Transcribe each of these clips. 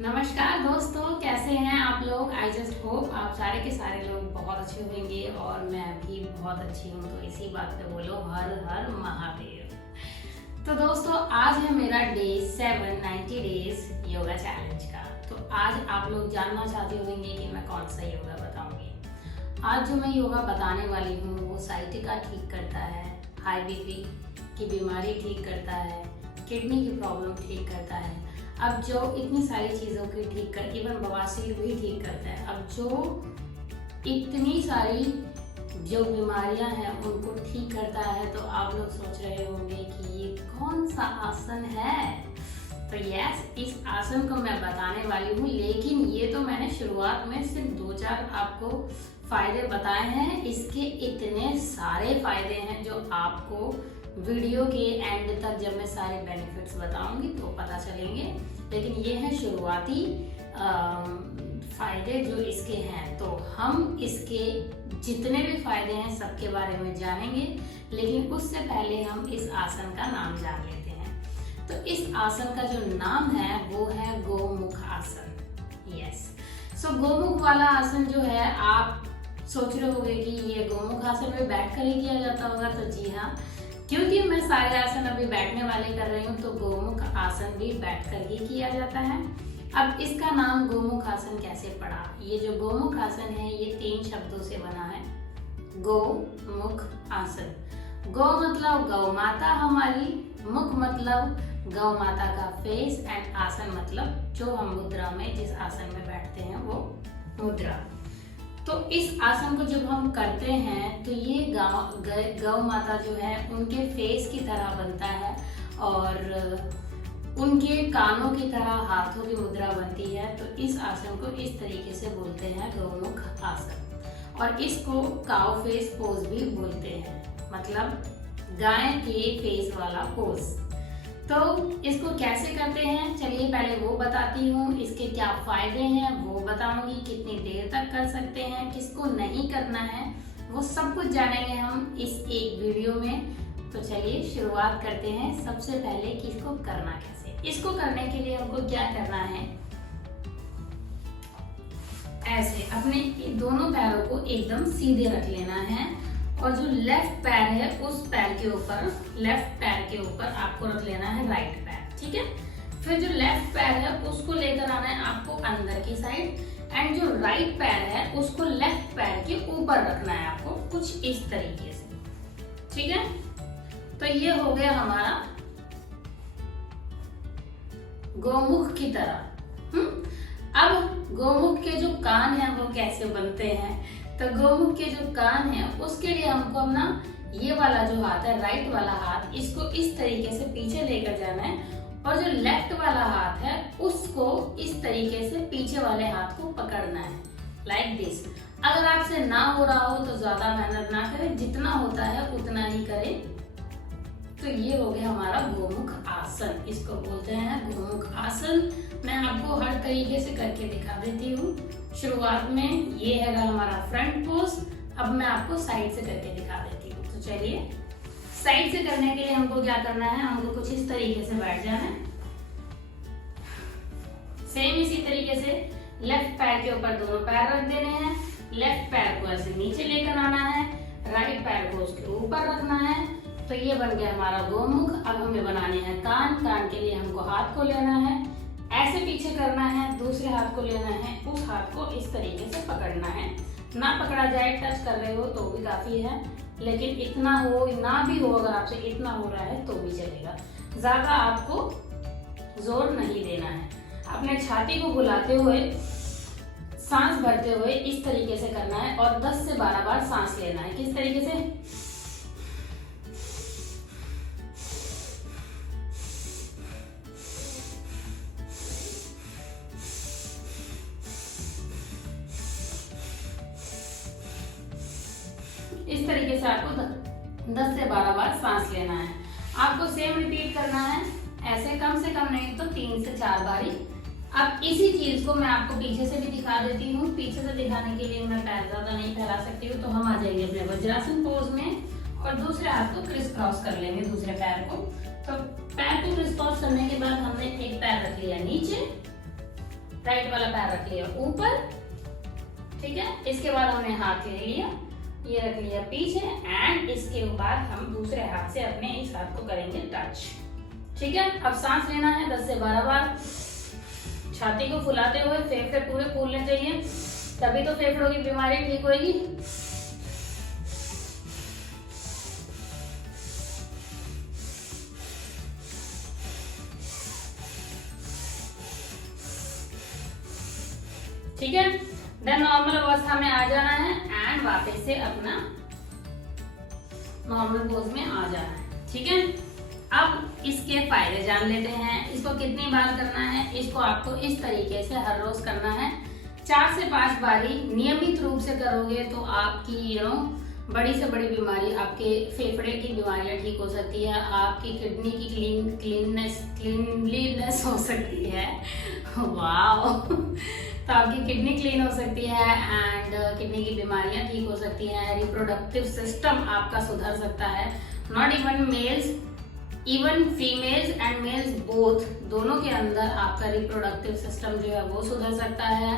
नमस्कार दोस्तों, कैसे हैं आप लोग। आई जस्ट होप आप सारे के सारे लोग बहुत अच्छे होंगे और मैं भी बहुत अच्छी हूँ। तो इसी बात पे बोलो हर हर महादेव। तो दोस्तों, आज है मेरा डे 7 90 डेज योगा चैलेंज का। तो आज आप लोग जानना चाहते होंगे कि मैं कौन सा योगा बताऊंगी। आज जो मैं योगा बताने वाली हूँ वो साइटिका ठीक करता है, हाई बीपी की बीमारी ठीक करता है, किडनी की प्रॉब्लम ठीक करता है। अब जो इतनी सारी चीज़ों की ठीक कर, इवन बवासीर भी ठीक करता है। अब जो इतनी सारी जो बीमारियां हैं उनको ठीक करता है, तो आप लोग सोच रहे होंगे कि ये कौन सा आसन है। तो यस, इस आसन को मैं बताने वाली हूँ, लेकिन ये तो मैंने शुरुआत में सिर्फ 2-4 आपको फायदे बताए हैं। इसके इतने सारे फायदे हैं जो आपको वीडियो के एंड तक जब मैं सारे बेनिफिट्स बताऊंगी तो पता चलेंगे। लेकिन ये हैं शुरुआती फायदे जो इसके हैं। तो हम इसके जितने भी फायदे हैं सबके बारे में जानेंगे, लेकिन उससे पहले हम इस आसन का नाम जान लेते हैं। तो इस आसन का जो नाम है वो है गोमुख आसन। यस, सो गोमुख वाला आसन जो है, आप सोच रहे होंगे कि ये गोमुख आसन में बैठ कर ही किया जाता होगा। तो जी हाँ, क्योंकि मैं सारे आसन अभी बैठने वाले कर रही हूँ, तो गोमुख आसन भी बैठकर ही किया जाता है। अब इसका नाम गोमुख आसन कैसे पड़ा? ये जो गोमुख आसन है ये 3 शब्दों से बना है। गो मुख आसन। गौ मतलब गौ माता हमारी, मुख मतलब गौ माता का फेस, एंड आसन मतलब जो हम मुद्रा में जिस आसन में बैठते हैं वो मुद्रा। तो इस आसन को जब हम करते हैं तो ये गौ माता जो है उनके फेस की तरह बनता है और उनके कानों की तरह हाथों की मुद्रा बनती है। तो इस आसन को इस तरीके से बोलते हैं गौमुख आसन, और इसको काउ फेस पोज भी बोलते हैं, मतलब गाय के फेस वाला पोज। तो इसको कैसे करते हैं, चलिए पहले वो बताती हूँ। इसके क्या फायदे हैं वो बताऊंगी, कितनी देर तक कर सकते हैं, किसको नहीं करना है, वो सब कुछ जानेंगे हम इस एक वीडियो में। तो चलिए शुरुआत करते हैं। सबसे पहले कि इसको करना कैसे। इसको करने के लिए हमको क्या करना है, ऐसे अपने दोनों पैरों को एकदम सीधे रख लेना है, और जो लेफ्ट पैर है उस पैर के ऊपर, लेफ्ट पैर के ऊपर आपको रख लेना है राइट पैर, ठीक है। फिर जो लेफ्ट पैर है उसको लेकर आना है आपको अंदर की साइड, एंड जो राइट पैर है उसको लेफ्ट पैर के ऊपर रखना है आपको, कुछ इस तरीके से, ठीक है। तो ये हो गया हमारा गोमुख की तरह। अब गोमुख के जो कान हैं वो कैसे बनते हैं। तो गोमुख के जो कान हैं उसके लिए हमको अपना ये वाला जो हाथ है, राइट वाला हाथ, इसको इस तरीके से पीछे लेकर जाना है, और जो लेफ्ट वाला हाथ है उसको इस तरीके से पीछे वाले हाथ को पकड़ना है, लाइक दिस। अगर आपसे ना हो रहा हो तो ज्यादा मेहनत ना करें, जितना होता है उतना ही करें। तो ये हो गया हमारा गोमुख आसन, इसको बोलते हैं गोमुख आसन। मैं आपको हर तरीके से करके दिखा देती हूँ। शुरुआत में ये है हमारा फ्रंट पोज, अब मैं आपको साइड से करके दिखा देती हूँ। तो चलिए, साइड से करने के लिए हमको क्या करना है, हमको कुछ इस तरीके से बैठ जाना है। सेम इसी तरीके से लेफ्ट पैर के ऊपर दोनों पैर रख देने हैं, लेफ्ट पैर को ऐसे नीचे लेकर आना है, राइट पैर को उसके ऊपर रखना है। तो ये बन गया हमारा गोमुख। अब हमें बनाने हैं कान। कान के लिए हमको हाथ को लेना है, ऐसे पीछे करना है, दूसरे हाथ को लेना है, उस हाथ को इस तरीके से पकड़ना है। ना पकड़ा जाए, टच कर रहे हो तो भी काफी है, लेकिन इतना हो ना भी हो, अगर आपसे इतना हो रहा है तो भी चलेगा, ज्यादा आपको जोर नहीं देना है। अपने छाती को बुलाते हुए, सांस भरते हुए इस तरीके से करना है, और 10 से 12 बार सांस लेना है। किस तरीके से, इस तरीके से आपको 10 से 12 बार सांस लेना है। आपको सेम रिपीट करना है, ऐसे कम से कम नहीं तो 3 से 4 बारी। अब इसी चीज को मैं आपको पीछे से भी दिखा देती हूँ। पीछे से दिखाने के लिए मैं पैर ज्यादा नहीं फैला सकती हूँ, तो हम आ जाएंगे अपने वज्रासन पोज में, और दूसरे हाथ को क्रिस क्रॉस कर लेंगे दूसरे पैर को। तो पैर को क्रिस क्रॉस करने के बाद हमने एक पैर रख लिया नीचे, राइट वाला पैर रख लिया ऊपर, ठीक है। इसके बाद हमने हाथ ले लिया, ये रख लिया पीछे, एंड इसके बाद हम दूसरे हाथ से अपने इस हाथ को करेंगे टच, ठीक है। अब सांस लेना है 10 से 12 बार, छाती को फुलाते हुए, फेफड़े पूरे फूलने चाहिए, तभी तो फेफड़ों की बीमारी ठीक होगी। ठीक है, देन नॉर्मल अवस्था में आ जाना है एंड वापस से अपना नॉर्मल पोज में आ जाना है, ठीक है। अब इसके फायदे जान लेते हैं। इसको कितनी बार करना है, इसको आपको इस तरीके से हर रोज करना है। 4 से 5 बारी नियमित रूप से करोगे तो आपकी बड़ी से बड़ी बीमारी, आपके फेफड़े की बीमारियां ठीक हो सकती है, आपकी किडनी की क्लीनलीनेस हो सकती है वाह तो आपकी किडनी क्लीन हो सकती है एंड किडनी की बीमारियां ठीक हो सकती हैं, रिप्रोडक्टिव सिस्टम आपका सुधर सकता है। Not even males, even females and males both, दोनों के अंदर आपका रिप्रोडक्टिव सिस्टम जो है वो सुधर सकता है।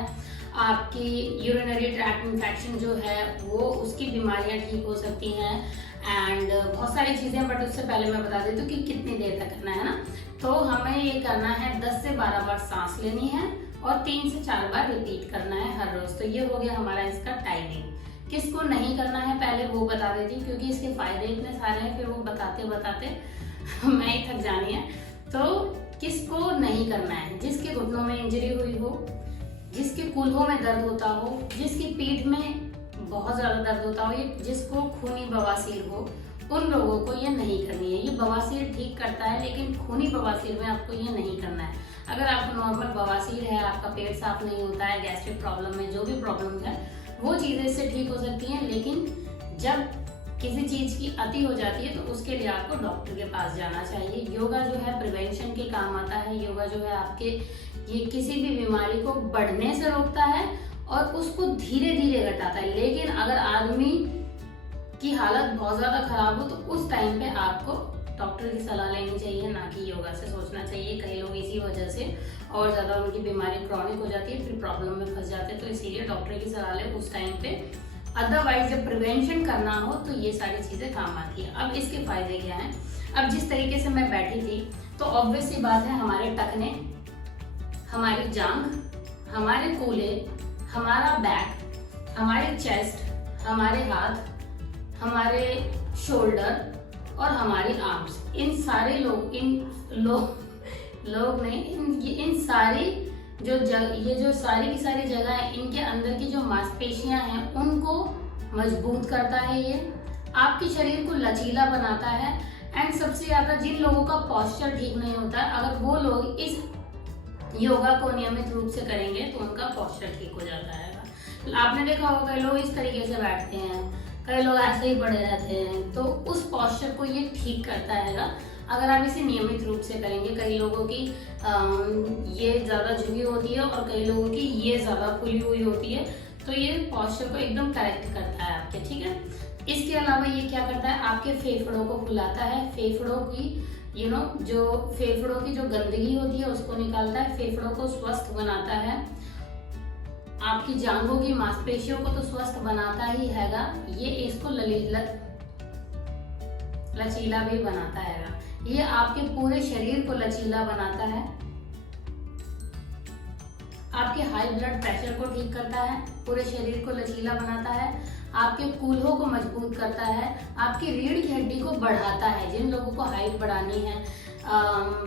आपकी यूरिनरी ट्रैक्ट इन्फेक्शन जो है वो, उसकी बीमारियां ठीक हो सकती हैं एंड बहुत सारी चीजें, बट उससे पहले मैं बता देती हूँ कि कितनी देर तक करना है ना। तो हमें ये करना है 10 से 12 बार सांस लेनी है और 3 से 4 बार रिपीट करना है हर रोज। तो ये हो गया हमारा इसका टाइमिंग। किसको नहीं करना है पहले वो बता देती हूँ, क्योंकि इसके फायदे इतने सारे हैं, फिर वो बताते बताते मैं ही थक जानी है। तो किसको नहीं करना है, जिसके घुटनों में इंजरी हुई हो, जिसके कूल्हों में दर्द होता हो, जिसकी पीठ में बहुत ज्यादा दर्द होता हो, जिसको खूनी बवासीर हो, उन लोगों को ये नहीं करनी है। ये बवासीर ठीक करता है, लेकिन खूनी बवासीर में आपको ये नहीं करना है। अगर आपको नॉर्मल बवासीर है, आपका पेट साफ नहीं होता है, गैस्ट्रिक प्रॉब्लम है, जो भी प्रॉब्लम है वो चीजें इससे ठीक हो सकती हैं, लेकिन जब किसी चीज की अति हो जाती है तो उसके लिए आपको डॉक्टर के पास जाना चाहिए। योगा जो है प्रिवेंशन के काम आता है। योगा जो है आपके ये किसी भी बीमारी को बढ़ने से रोकता है और उसको धीरे धीरे घटाता है। लेकिन अगर आदमी की हालत बहुत ज्यादा खराब हो तो उस टाइम पे आपको डॉक्टर की सलाह लेनी चाहिए, ना कि योगा से सोचना चाहिए। कई लोग इसी वजह से और ज्यादा उनकी बीमारी क्रॉनिक हो जाती है, फिर प्रॉब्लम में फंस जाते हैं, तो इसीलिए डॉक्टर की सलाह ले उस टाइम पे। अदरवाइज जब प्रिवेंशन करना हो तो ये सारी चीजें काम आती है। अब इसके फायदे क्या हैं? अब जिस तरीके से मैं बैठी थी तो ऑब्वियस सी बात है, हमारे टखने, हमारी जांघ, हमारे कूल्हे, हमारा बैक, हमारे चेस्ट, हमारे हाथ, हमारे शोल्डर और हमारी आर्म्स, इन सारे लोग, इन सारी ये जो सारी की सारी जगह है, इनके अंदर की जो मांसपेशियां हैं उनको मजबूत करता है। ये आपके शरीर को लचीला बनाता है एंड सबसे ज्यादा जिन लोगों का पोस्चर ठीक नहीं होता है, अगर वो लोग इस योगा को नियमित रूप से करेंगे तो उनका पोस्चर ठीक हो जाता है। आपने देखा होगा कई लोग इस तरीके से बैठते हैं, कई लोग ऐसे ही पड़े रहते हैं, तो उस पोस्चर को ये ठीक करता है अगर आप इसे नियमित रूप से करेंगे। कई लोगों की ये ज्यादा झुकी होती है और कई लोगों की ये ज्यादा फुली हुई होती है, तो ये पोस्चर को एकदम करेक्ट करता है आपके, ठीक है। इसके अलावा ये क्या करता है, आपके फेफड़ों को फुलाता है, फेफड़ों की जो फेफड़ों की जो गंदगी होती है उसको निकालता है, फेफड़ों को स्वस्थ बनाता है, आपकी जांघों की मांसपेशियों को तो स्वस्थ बनाता ही हैगा, ये इसको लचीला भी बनाता हैगा। ये आपके पूरे शरीर को लचीला बनाता है, आपके हाई ब्लड प्रेशर को ठीक करता है, पूरे शरीर को लचीला बनाता है, आपके कूल्हों को मजबूत करता है, आपकी रीढ़ की हड्डी को बढ़ाता है। जिन लोगों को हाइट बढ़ानी है,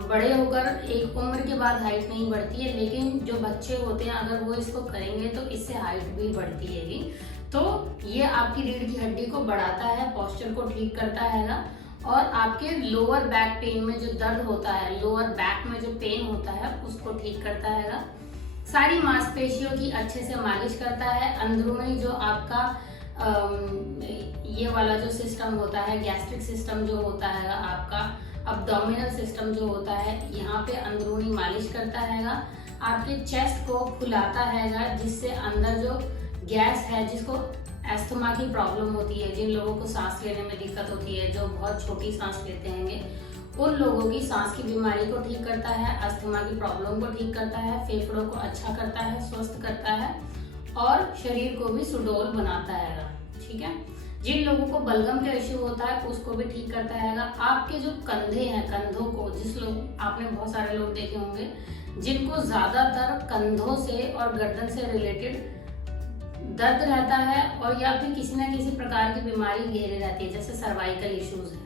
बड़े होकर एक उम्र के बाद हाइट नहीं बढ़ती है, लेकिन जो बच्चे होते हैं अगर वो इसको करेंगे तो इससे हाइट भी बढ़ती है। तो ये आपकी रीढ़ की हड्डी को बढ़ाता है, पोस्चर को ठीक करता है और आपके लोअर बैक पेन में जो दर्द होता है, लोअर बैक में जो पेन होता है उसको ठीक करता है। सारी मांसपेशियों की अच्छे से मालिश करता है। अंदरूनी जो आपका ये वाला जो सिस्टम होता है, गैस्ट्रिक सिस्टम जो होता है, आपका अब्डोमिनल सिस्टम जो होता है, यहाँ पे अंदरूनी मालिश करता है, आपके चेस्ट को फुलाता है, जिससे अंदर जो गैस है, जिसको एस्थमा की प्रॉब्लम होती है, जिन लोगों को सांस लेने में दिक्कत होती है, जो बहुत छोटी सांस लेते हैं, उन लोगों की सांस की बीमारी को ठीक करता है, अस्थमा की प्रॉब्लम को ठीक करता है, फेफड़ों को अच्छा करता है, स्वस्थ करता है और शरीर को भी सुडौल बनाता है। ठीक है, जिन लोगों को बलगम का इश्यू होता है उसको भी ठीक करता है। आपके जो कंधे हैं, कंधों को, जिस लोग, आपने बहुत सारे लोग देखे होंगे जिनको ज्यादातर कंधों से और गर्दन से रिलेटेड दर्द रहता है और या फिर किसी न किसी प्रकार की बीमारी घेरे रहती है, जैसे सर्वाइकल इश्यूज है,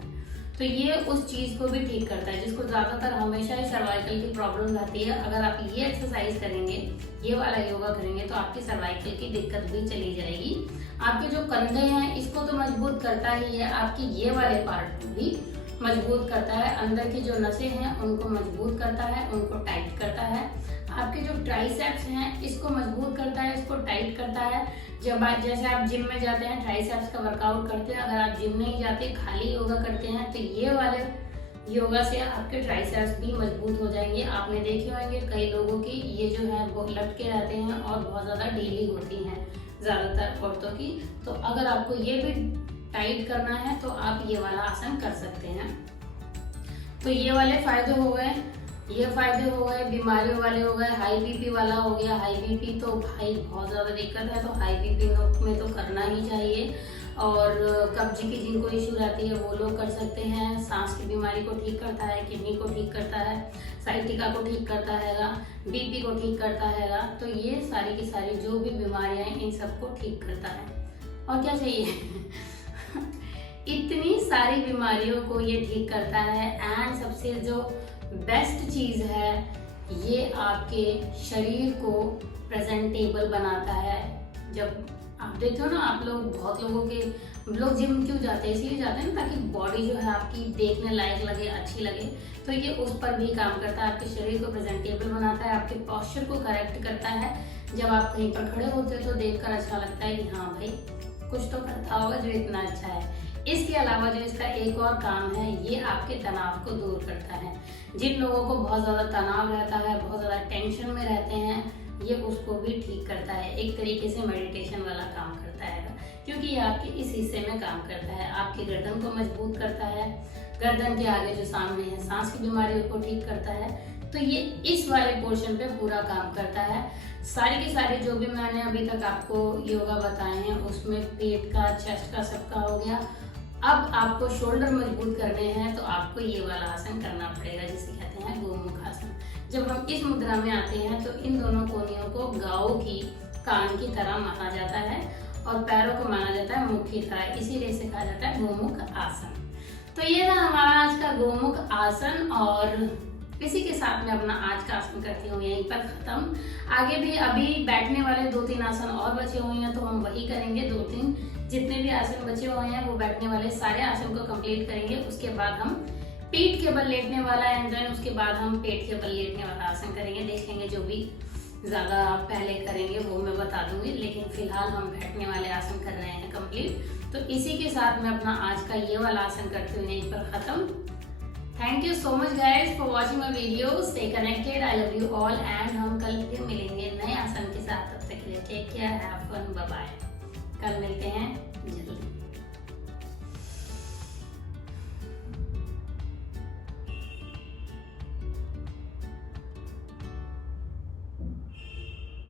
तो ये उस चीज को भी ठीक करता है। जिसको ज्यादातर हमेशा ही सर्वाइकल की प्रॉब्लम रहती है, अगर आप ये एक्सरसाइज करेंगे, ये वाला योगा करेंगे तो आपकी सर्वाइकल की दिक्कत भी चली जाएगी। आपके जो कंधे हैं इसको तो मजबूत करता ही है, आपकी ये वाले पार्ट को भी मजबूत करता है, अंदर की जो नसें हैं उनको मजबूत करता है, उनको टाइट करता है। आपके जो ट्राइसेप्स हैं इसको मजबूत करता है, इसको टाइट करता है। जैसे आप जिम में जाते हैं, ट्राइसेप्स का वर्कआउट करते हैं, अगर आप जिम नहीं जाते, खाली योगा करते हैं, तो ये वाले योगा से आपके ट्राइसेप्स भी मजबूत हो जाएंगे। आपने देखे होंगे कई लोगों की ये जो है वो लटके रहते हैं और बहुत ज्यादा ढीली होती हैं, ज्यादातर औरतों की। तो अगर आपको ये भी टाइट करना है तो आप ये वाला आसन कर सकते हैं। तो ये वाले फायदे हो गए, ये फायदे हो गए, बीमारियों वाले हो गए। हाई बीपी वाला हो गया, हाई बीपी तो भाई बहुत ज्यादा दिक्कत है, तो हाई बीपी में तो करना ही चाहिए। और कब्ज की जिनको इश्यू रहती है वो लोग कर सकते हैं। सांस की बीमारी को ठीक करता है, किडनी को ठीक करता है, साइटिका को ठीक करता है, बीपी को ठीक करता है। तो ये सारी की सारी जो भी बीमारियां हैं इन सबको ठीक करता है। और क्या चाहिए इतनी सारी बीमारियों को ये ठीक करता है। एंड सबसे जो बेस्ट चीज है, ये आपके शरीर को प्रेजेंटेबल बनाता है। जब आप देखते हो ना, आप लोग, बहुत लोग जिम क्यों जाते हैं, इसीलिए जाते हैं ना ताकि बॉडी जो है आपकी देखने लायक लगे, अच्छी लगे। तो ये उस पर भी काम करता है, आपके शरीर को प्रेजेंटेबल बनाता है, आपके पोस्चर को करेक्ट करता है। जब आप कहीं पर खड़े होते हो तो देखकर अच्छा लगता है कि हाँ भाई कुछ तो करता होगा जो इतना अच्छा है। इसके अलावा जो इसका एक और काम है, ये आपके तनाव को दूर करता है। जिन लोगों को बहुत ज्यादा तनाव रहता है, बहुत ज्यादा टेंशन में रहते हैं, ये उसको भी ठीक करता है। एक तरीके से मेडिटेशन वाला काम करता है, क्योंकि ये आपके इस हिस्से में काम करता है। आपकी गर्दन को मजबूत करता है, गर्दन के आगे जो सामने है सांस की बीमारियों को ठीक करता है। तो ये इस वाले पोर्शन पे पूरा काम करता है। सारी की सारी जो भी मैंने अभी तक आपको योगा बताए हैं उसमें पेट का, चेस्ट का, सबका हो गया। अब आपको शोल्डर मजबूत करने हैं तो आपको ये वाला आसन करना पड़ेगा, जिसे कहते हैं गोमुख आसन। जब हम इस मुद्रा में आते हैं तो इन दोनों कोनियों को गायों की कान की तरह माना जाता है और पैरों को माना जाता है मुख की तरह, इसीलिए इसे कहा जाता है गोमुख आसन। तो ये था हमारा आज का गोमुख आसन और इसी के साथ मैं अपना आज का आसन करती हूँ यहीं पर खत्म। आगे भी अभी बैठने वाले 2-3 आसन और बचे हुए हैं तो हम वही करेंगे। 2-3 जितने भी आसन बचे हुए हैं वो बैठने वाले सारे आसन को कंप्लीट करेंगे। उसके बाद हम पीठ के बल लेटने वाला एंड देन उसके बाद हम पेट के बल लेटने वाला आसन करेंगे। देखेंगे जो भी ज्यादा पहले करेंगे वो मैं बता दूंगी, लेकिन फिलहाल हम बैठने वाले आसन कर रहे हैं कंप्लीट। तो इसी के साथ मैं अपना आज का ये वाला आसन करती हूँ यहीं पर खत्म। Thank you so much guys for watching my video. Stay connected, I love you all and हम कल फिर मिलेंगे नए आसन के साथ। तब तक के लिए take care, have fun, bye bye. कल मिलते हैं।